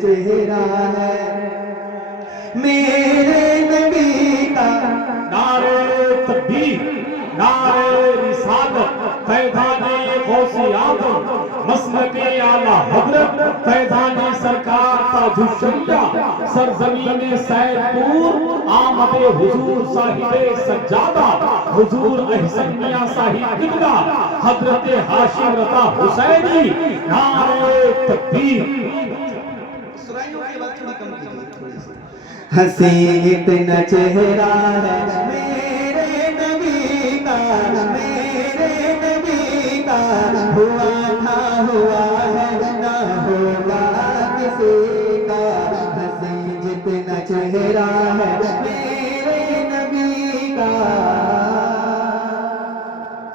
चेहरा है मेरे नबी का। नारे तकबीर, नारे रिसालत, फैज़ाने गौसे आज़म, मसलके आला हज़रत, फैज़ाने सरकार ताजुश्शरिया, सरज़मीने सैदपुर, आमदे हुजूर साहिबे सज्जादा, हुजूर अहसन मियां साहिब किबला, हज़रत हाशिम रज़ा हुसैनी। नारे तकबीर। हसी इतना चेहरा है मेरे नबी का, मेरे नबी का। हुआ था हुआ है ना होगा किसी का। हसी जितना चेहरा है मेरे नबी का।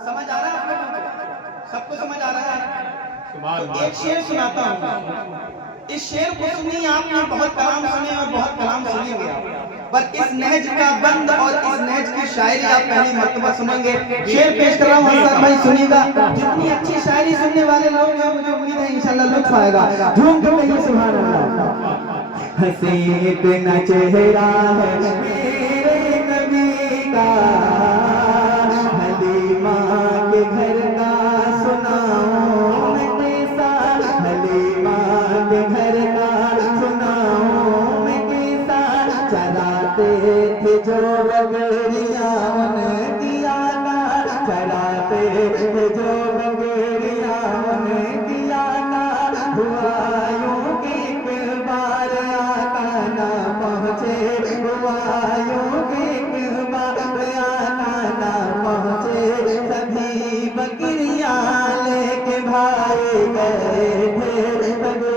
समझ आ रहा है आपको? सबको समझ आ रहा है? तो एक शेर सुनाता हूँ। इस शेर को सुनिए आपने, बहुत कलाम सुने और बहुत कलाम सुनेंगे आप, पर इस नहज का बंद और इस नहज की शायरी आप पहली मर्तबा सुनेंगे। शेर पेश कर रहा हूँ हसन भाई, सुनिएगा। जितनी अच्छी शायरी सुनने वाले लोग हैं मुझे उम्मीद है इंशाल्लाह लुत्फ आएगा। झूम के कहिए सुभान अल्लाह। हसी इतना चेहरा है मेरे नबी का, हलीमा के घर का सुनाऊं मैं किस्सा, हलीमा के घर का सुनाऊं मैं किस्सा। चराते थे जो बकरियां उनकी आका, चराते थे जो बकरियां उनकी आका। हुआ यूं कि एक बार आका ना पहुँचे, हुआ यूं कि एक बार आका ना पहुँचे। सभी बकरियां लेके भाई गए थे, सभी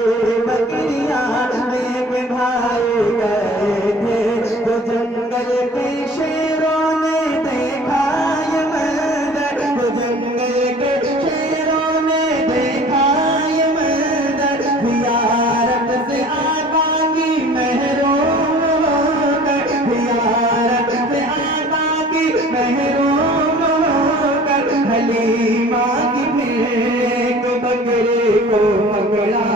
बकरियां लेके भाई गए थे। तो जंगल के शेरों ने देखा ये मंजर, तो जंगल के शेरों ने देखा ये मंजर। ज़ियारत से आका की महरूम होकर, ज़ियारत से आका की महरूम होकर। हलीमा की फिर एक बकरे को पकड़ा,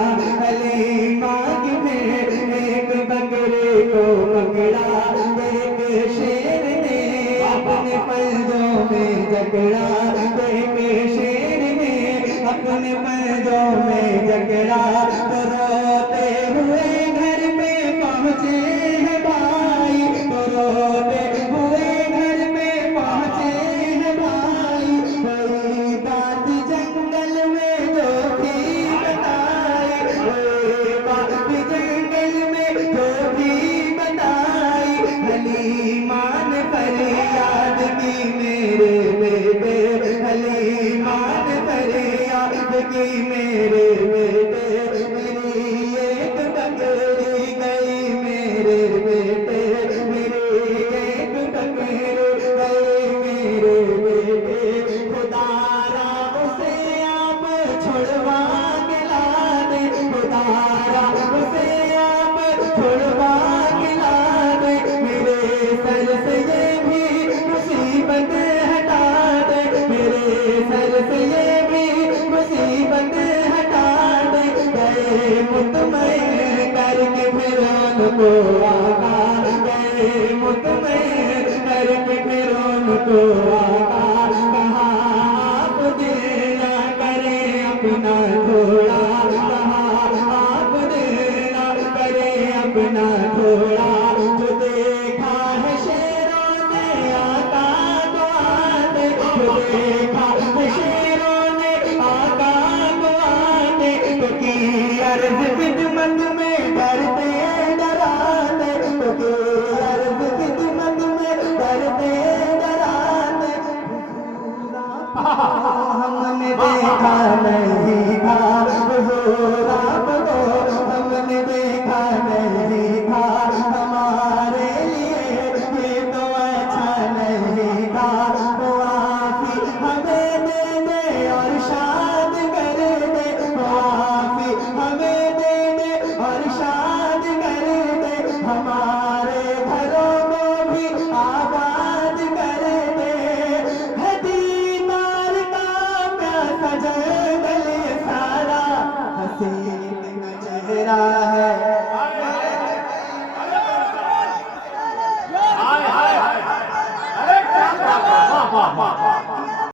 हलीमा की फिर एक बकरे को पकड़ा। एक शेर ने अपने पंजों में जकड़ा, एक शेर ने अपने पंजों में जकड़ा। तो रोते हुए घर पे पहुँचे हैं भाई, तो रोते हुए घर पे पहुँचे हैं भाई। वही बात जंगल में जो थी बताई, वही बात जंगल में जो थी बताई। हलीमा ने फरियाद की मेरे बेटे, हलीमा ने फरियाद की मेरे बेटे। मेरी एक बकरी गई मेरे बेटे, मेरी एक बकरी गई मेरे बेटे। खुदारा उसे आप छुड़वा के ला दे, खुदारा उसे आप छुड़वा के ला दे। मेरे सर से ये भी मुसीबत हटा दे, मेरे सर से ये भी मुसीबत हटा दे। गए मुतमईन करके फिर उनको आका, गए मुतमईन करके फिर उनको आका। कहा आप दिल ना करें अपना थोड़ा, कहा आप दिल ना करें अपना थोड़ा। जो देखा है शेरों ने आका को आते, जो देखा है शेरों ने आका को आते। देखा नहीं था हुजूर